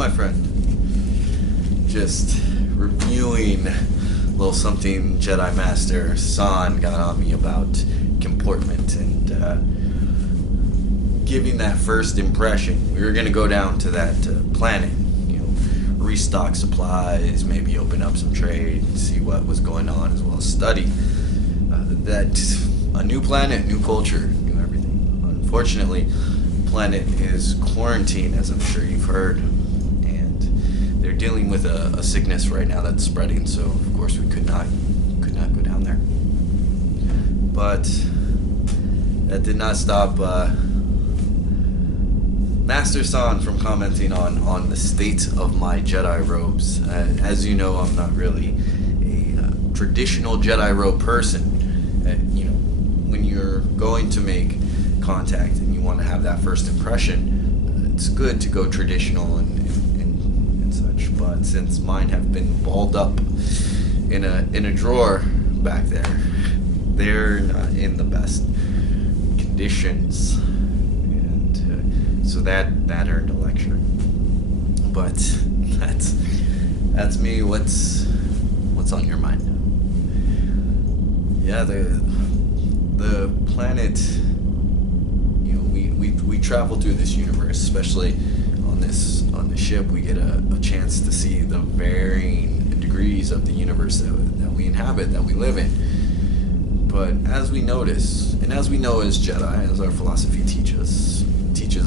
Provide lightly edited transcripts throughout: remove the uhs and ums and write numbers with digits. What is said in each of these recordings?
my friend. Just reviewing a little something Jedi Master Saan got on me about comportment and giving that first impression. We were going to go down to that planet, restock supplies, maybe open up some trade, see what was going on, as well as study. That a new planet, new culture, new everything. Unfortunately, the planet is quarantined, as I'm sure you've heard, and they're dealing with a sickness right now that's spreading. So of course we could not go down there. But that did not stop Master Saan from commenting on the state of my Jedi robes. As you know, I'm not really a traditional Jedi robe person. When you're going to make contact and you want to have that first impression, it's good to go traditional and such. But since mine have been balled up in a drawer back there, they're not in the best conditions. So that earned a lecture. But that's me. What's on your mind? Yeah, the planet. We travel through this universe, especially on this ship. We get a chance to see the varying degrees of the universe that we inhabit, that we live in. But as we notice, and as we know as Jedi, as our philosophy teaches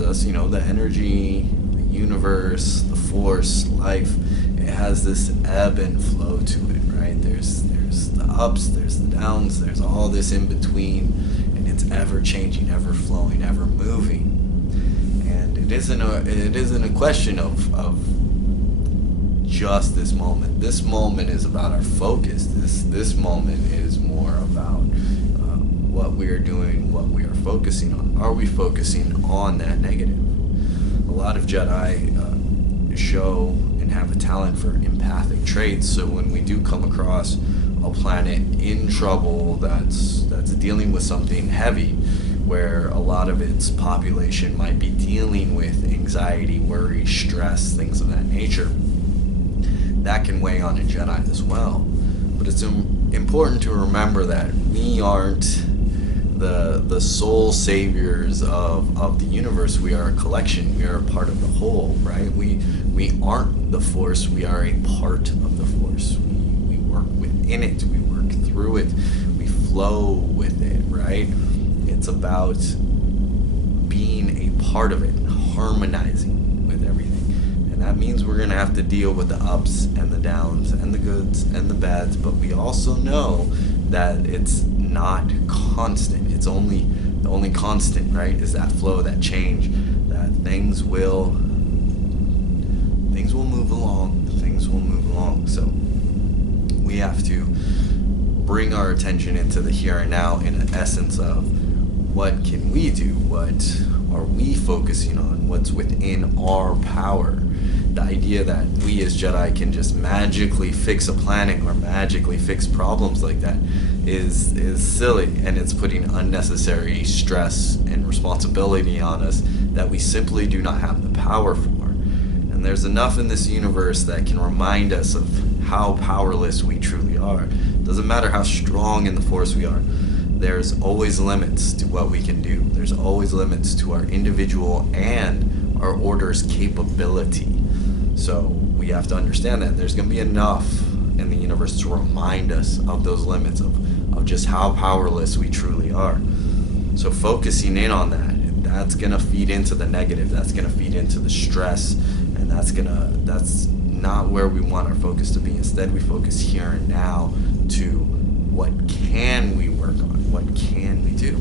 us, the energy, the universe, the force, life, it has this ebb and flow to it, right? There's the ups, there's the downs, there's all this in between, and it's ever changing, ever flowing, ever moving. And it isn't a question of just this moment. This moment is about our focus. This moment is more about what we are doing, what we are focusing on. Are we focusing on that negative? A lot of Jedi show and have a talent for empathic traits, so when we do come across a planet in trouble that's dealing with something heavy, where a lot of its population might be dealing with anxiety, worry, stress, things of that nature, that can weigh on a Jedi as well. But it's important to remember that we aren't the sole saviors of the universe. We are a collection. We are a part of the whole, right? We aren't the Force. We are a part of the Force. We work within it. We work through it. We flow with it, right? It's about being a part of it, harmonizing with everything. And that means we're going to have to deal with the ups and the downs and the goods and the bads, but we also know that it's not constant. It's the only constant, right, is that flow, that change, that things will move along. Things will move along. So we have to bring our attention into the here and now in an essence of what can we do? What are we focusing on? What's within our power? The idea that we as Jedi can just magically fix a planet or magically fix problems like that is silly, and it's putting unnecessary stress and responsibility on us that we simply do not have the power for. And there's enough in this universe that can remind us of how powerless we truly are. Doesn't matter how strong in the Force we are, there's always limits to what we can do. There's always limits to our individual and our order's capability. So we have to understand that there's going to be enough in the universe to remind us of those limits, of just how powerless we truly are. So focusing in on that's going to feed into the negative, that's going to feed into the stress, and that's not where we want our focus to be. Instead, we focus here and now to what can we work on, what can we do.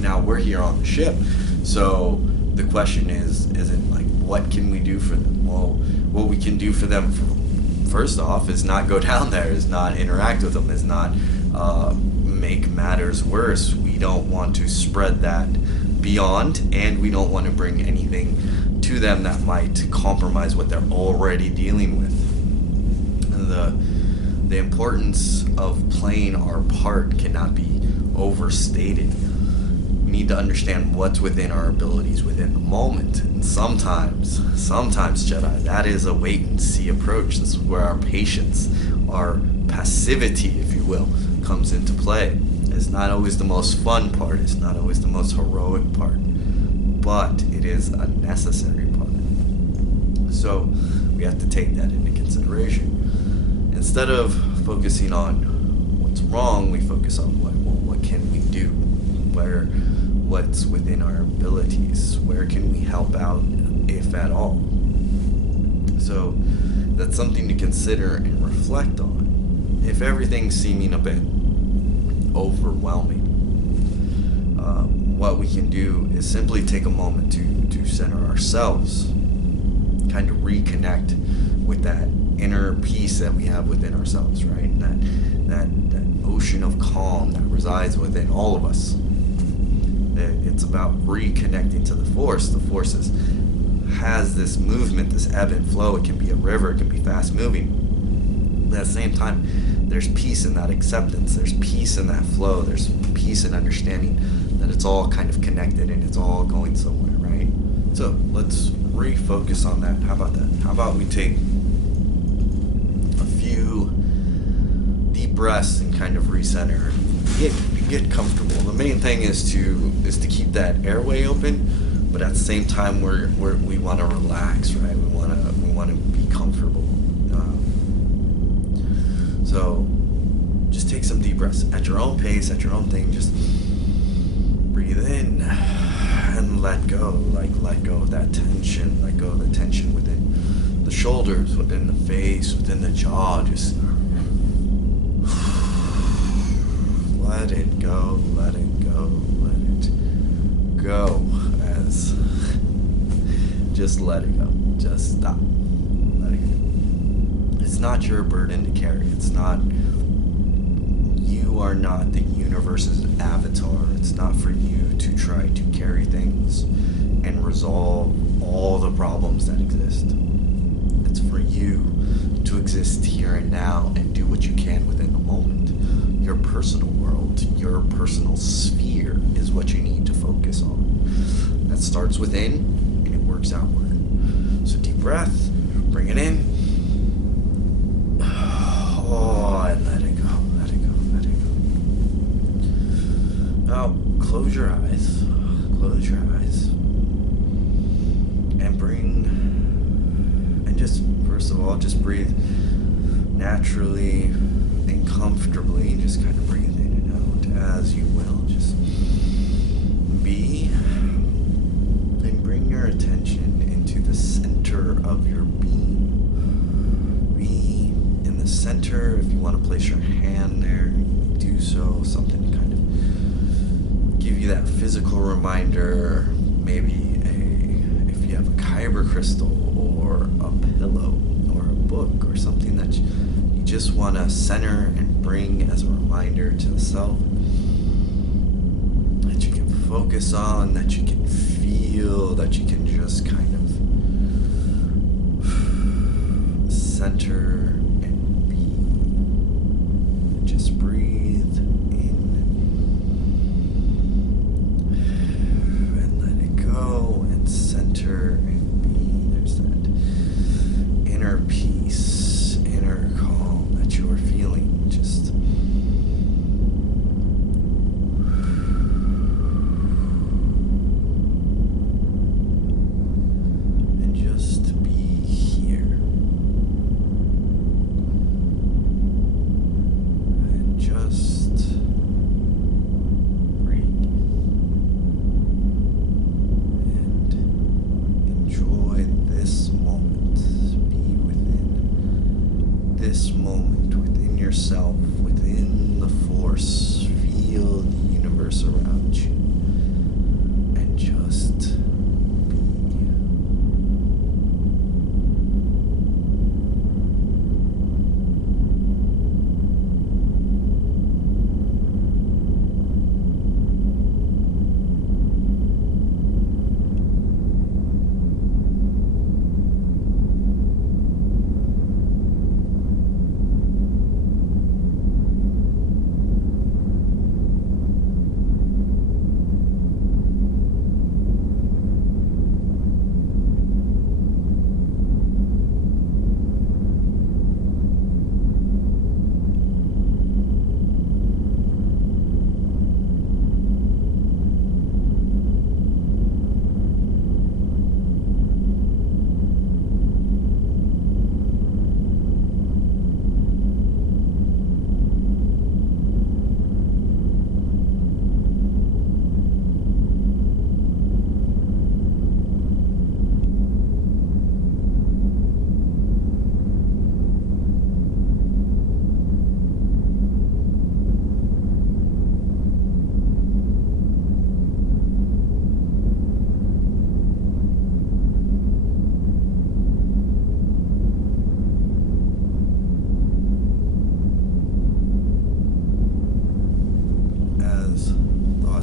Now we're here on the ship, so the question isn't like what can we do for them. Well, what we can do for them first off is not go down there, is not interact with them, is not make matters worse. We don't want to spread that beyond, and we don't want to bring anything to them that might compromise what they're already dealing with. The importance of playing our part cannot be overstated. need to understand what's within our abilities within the moment. And sometimes Jedi, that is a wait and see approach. This is where our patience, our passivity, if you will, comes into play. It's not always the most fun part, it's not always the most heroic part, but it is a necessary part. So we have to take that into consideration. Instead of focusing on what's wrong, we focus on what can we do? What's within our abilities? Where can we help out, if at all? So that's something to consider and reflect on. If everything's seeming a bit overwhelming, what we can do is simply take a moment to center ourselves, kind of reconnect with that inner peace that we have within ourselves, right? That ocean of calm that resides within all of us. It's about reconnecting to the Force. The Force has this movement, this ebb and flow. It can be a river, it can be fast moving. But at the same time, there's peace in that acceptance. There's peace in that flow. There's peace in understanding that it's all kind of connected and it's all going somewhere, right? So let's refocus on that. How about that? How about we take a few deep breaths and kind of recenter, get comfortable. The main thing is to keep that airway open, but at the same time we want to relax, right? We want to be comfortable. So just take some deep breaths at your own pace, at your own thing. Just breathe in and let go. Let go of that tension. Let go of the tension within the shoulders, within the face, within the jaw. Just let it go, let it go, let it go. Just let it go. Just stop. Let it go. It's not your burden to carry. You are not the universe's avatar. It's not for you to try to carry things and resolve all the problems that exist. It's for you to exist here and now and do what you can within the moment. Your personal world, your personal sphere is what you need to focus on. That starts within and it works outward. So deep breath, bring it in. Oh, and let it go, let it go, let it go. Now, close your eyes, and just, first of all, just breathe naturally and comfortably. Just kind of breathe in and out as you will. Just be, and bring your attention into the center of your being. Be in the center. If you want to place your hand there, do so. Something to kind of give you that physical reminder. Maybe if you have a kyber crystal or a pillow or a book or something that you just want to center and bring as a reminder to the self, that you can focus on, that you can feel, that you can just kind of center and be. Just breathe in and let it go, and center and be. There's that inner peace, inner calm that you are feeling. Just be here. And just breathe. And enjoy this moment. Be within this moment, within yourself, within the Force. Feel the universe around you. And just be.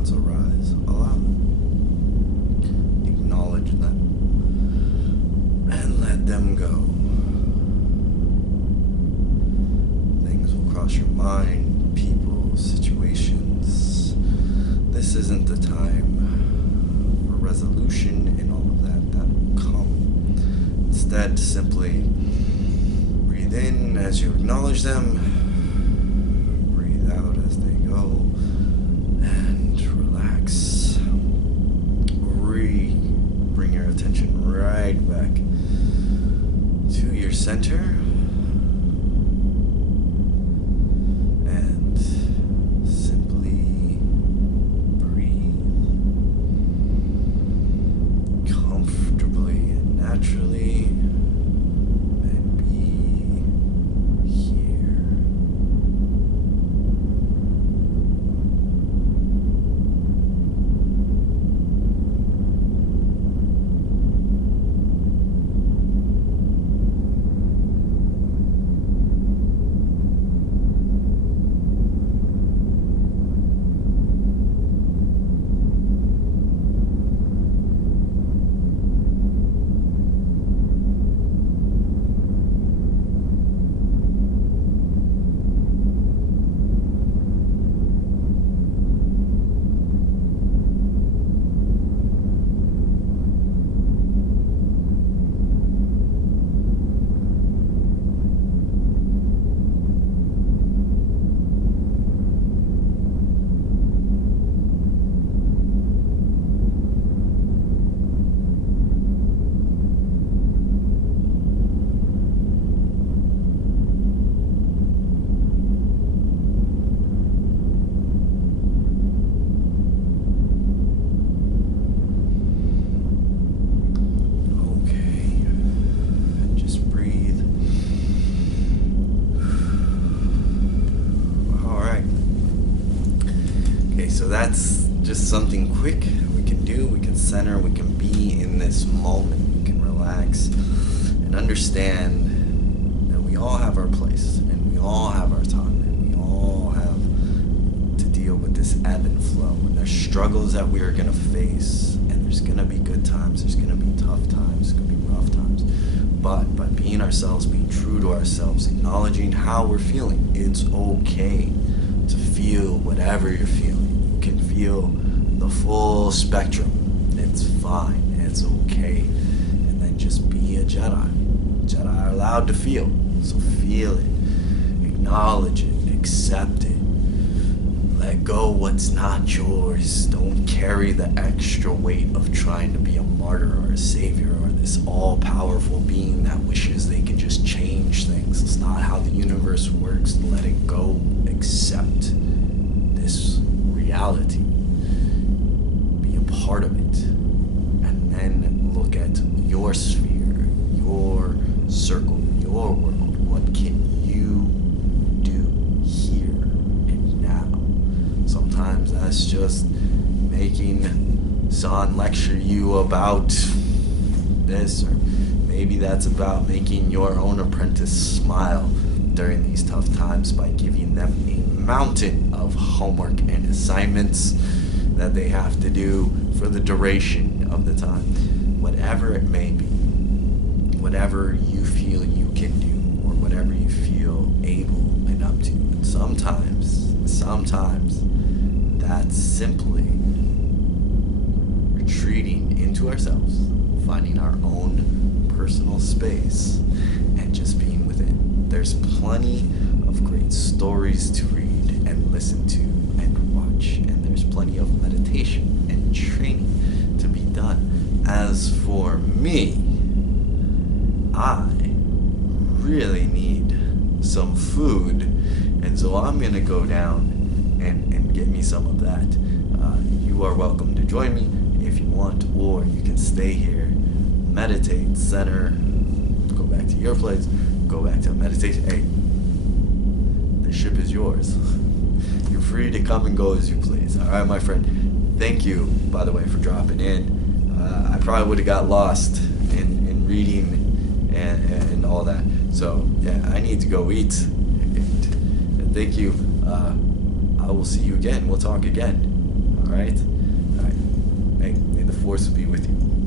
thoughts arise, allow them. Acknowledge them. And let them go. Things will cross your mind, people, situations. This isn't the time for resolution and all of that. That will come. Instead, simply breathe in as you acknowledge them. Breathe out as they go. And relax. Bring your attention right back to your center. And simply breathe comfortably and naturally. And be here. So that's just something quick we can do. We can center, we can be in this moment, we can relax and understand that we all have our place and we all have our time and we all have to deal with this ebb and flow. And there's struggles that we are going to face, and there's going to be good times, there's going to be tough times, there's going to be rough times. But by being ourselves, being true to ourselves, acknowledging how we're feeling, it's okay to feel whatever you're feeling. You can feel the full spectrum. It's fine. It's okay. And then just be a Jedi. Jedi are allowed to feel. So feel it. Acknowledge it. Accept it. Let go what's not yours. Don't carry the extra weight of trying to be a martyr or a savior or this all-powerful being that wishes they could just change things. It's not how the universe works. Let it go. Accept this reality. Be a part of it. And then look at your sphere, your circle, your world. What can you do here and now? Sometimes that's just making Saan lecture you about this, or maybe that's about making your own apprentice smile during these tough times by giving them a mountain of homework and assignments that they have to do for the duration of the time. Whatever it may be, whatever you feel you can do, or whatever you feel able and up to. And sometimes that's simply retreating into ourselves, finding our own personal space, and just being within. There's plenty of great stories to read and listen to and watch, and there's plenty of meditation and training to be done. As for me, I really need some food, and so I'm gonna go down and get me some of that. You are welcome to join me if you want, or you can stay here, meditate, center, go back to your place, go back to meditation. Hey, the ship is yours. You're free to come and go as you please. All right, my friend. Thank you, by the way, for dropping in. I probably would have got lost in reading and all that. So yeah, I need to go eat. And thank you. I will see you again. We'll talk again. All Alright? Alright. May the force be with you.